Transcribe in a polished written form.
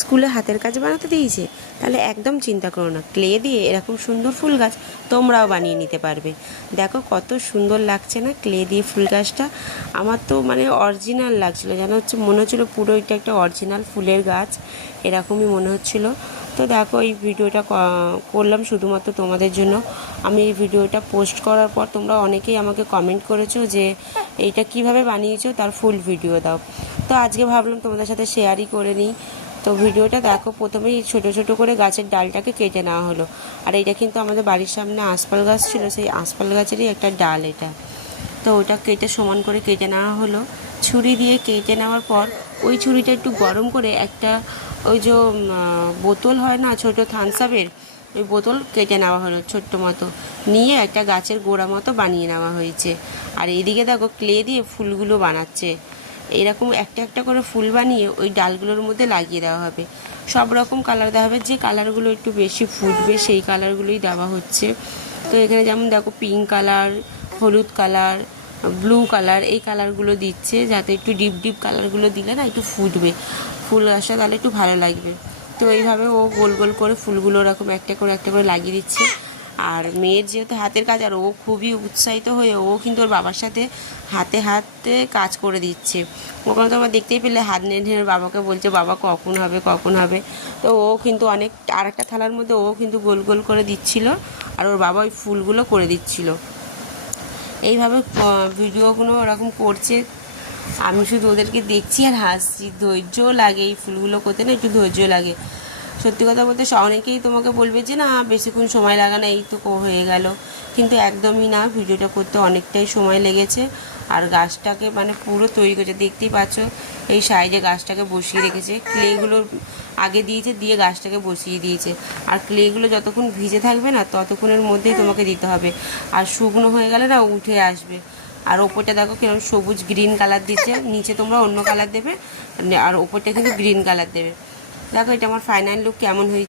স্কুলে হাতের কাজ বানাতে দিয়েছে, তাহলে একদম চিন্তা করো না, ক্লে দিয়ে এরকম সুন্দর ফুল গাছ তোমরাও বানিয়ে নিতে পারবে। দেখো কত সুন্দর লাগছে না ক্লে দিয়ে ফুল গাছটা। আমার তো মানে অরিজিনাল লাগছিলো, যেন হচ্ছে মনে হচ্ছিলো পুরো এটা একটা অরিজিনাল ফুলের গাছ, এরকমই মনে হচ্ছিলো। তো দেখো এই ভিডিওটা করলাম শুধুমাত্র তোমাদের জন্য। আমি এই ভিডিওটা পোস্ট করার পর তোমরা অনেকেই আমাকে কমেন্ট করেছো যে এইটা কিভাবে বানিয়েছো, তার ফুল ভিডিও দাও। তো আজকে ভাবলাম তোমাদের সাথে শেয়ারই করে নিই। তো ভিডিওটা দেখো, প্রথমেই ছোট ছোট করে গাছের ডালটাকে কেটে নেওয়া হলো। আর এটা কিন্তু আমাদের বাড়ির সামনে আঁশপাল গাছ ছিল, সেই আঁশপাল গাছেরই একটা ডাল এটা। তো ওটা কেটে সমান করে কেটে নেওয়া হলো। ছুরি দিয়ে কেটে নেওয়ার পর ওই ছুরিটা একটু গরম করে একটা ওই যে বোতল হয় না ছোট থামসআপের, ওই বোতল কেটে নেওয়া হলো ছোট্ট মতো, নিয়ে একটা গাছের গোড়া মতো বানিয়ে নেওয়া হয়েছে। আর এইদিকে দেখো ক্লে দিয়ে ফুলগুলো বানাচ্ছে। এরকম একটা একটা করে ফুল বানিয়ে ওই ডালগুলোর মধ্যে লাগিয়ে দেওয়া হবে। সব রকম কালার দেওয়া হবে, যে কালারগুলো একটু বেশি ফুটবে সেই কালারগুলোই দেওয়া হচ্ছে। তো এখানে যেমন দেখো পিঙ্ক কালার, হলুদ কালার, ব্লু কালার, এই কালারগুলো দিচ্ছে, যাতে একটু ডিপ ডিপ কালারগুলো দিলে না একটু ফুটবে ফুল গাছটা, তাহলে একটু ভালো লাগবে। তো এইভাবে ও গোল গোল করে ফুলগুলো এরকম একটা করে লাগিয়ে দিচ্ছে। আর মেয়ের যেহেতু হাতের কাজ, আর ও খুবই উৎসাহিত হয়ে ও কিন্তু ওর বাবার সাথে হাতে হাতে কাজ করে দিচ্ছে। ওখানে তো আমরা দেখতেই পেলে হাত নেড়ে বাবাকে বলছে বাবা কখন হবে কখন হবে। তো ও কিন্তু অনেক আর একটা থালার মধ্যে ও কিন্তু গোল গোল করে দিচ্ছিল, আর ওর বাবা ওই ফুলগুলো করে দিচ্ছিল। এইভাবে ভিডিওগুলো ওরকম করছে, আমি শুধু ওদেরকে দেখছি আর হাসছি। ধৈর্যও লাগে এই ফুলগুলো করতে, না একটু ধৈর্য লাগে। সত্যি কথা বলতে অনেকেই তোমাকে বলবে যে না বেশিক্ষণ সময় লাগে না, এই তো হয়ে গেল, কিন্তু একদমই না, ভিডিওটা করতে অনেকটাই সময় লেগেছে। আর গাছটাকে মানে পুরো তৈরি করেছে, দেখতেই পাচ্ছ এই সাইডে গাছটাকে বসিয়ে রেখেছে, ক্লেগুলো আগে দিয়েছে, দিয়ে গাছটাকে বসিয়ে দিয়েছে। আর ক্লেগুলো যতক্ষণ ভিজে থাকবে না ততক্ষণের মধ্যেই তোমাকে দিতে হবে, আর শুকনো হয়ে গেলে না উঠে আসবে। আর ওপরটা দেখো কিরকম সবুজ গ্রিন কালার দিচ্ছে, নিচে তোমরা অন্য কালার দেবে, আর ওপরটা কিন্তু গ্রিন কালার দেবে। দেখো এটা আমার ফাইনাল লুক কেমন হয়েছে।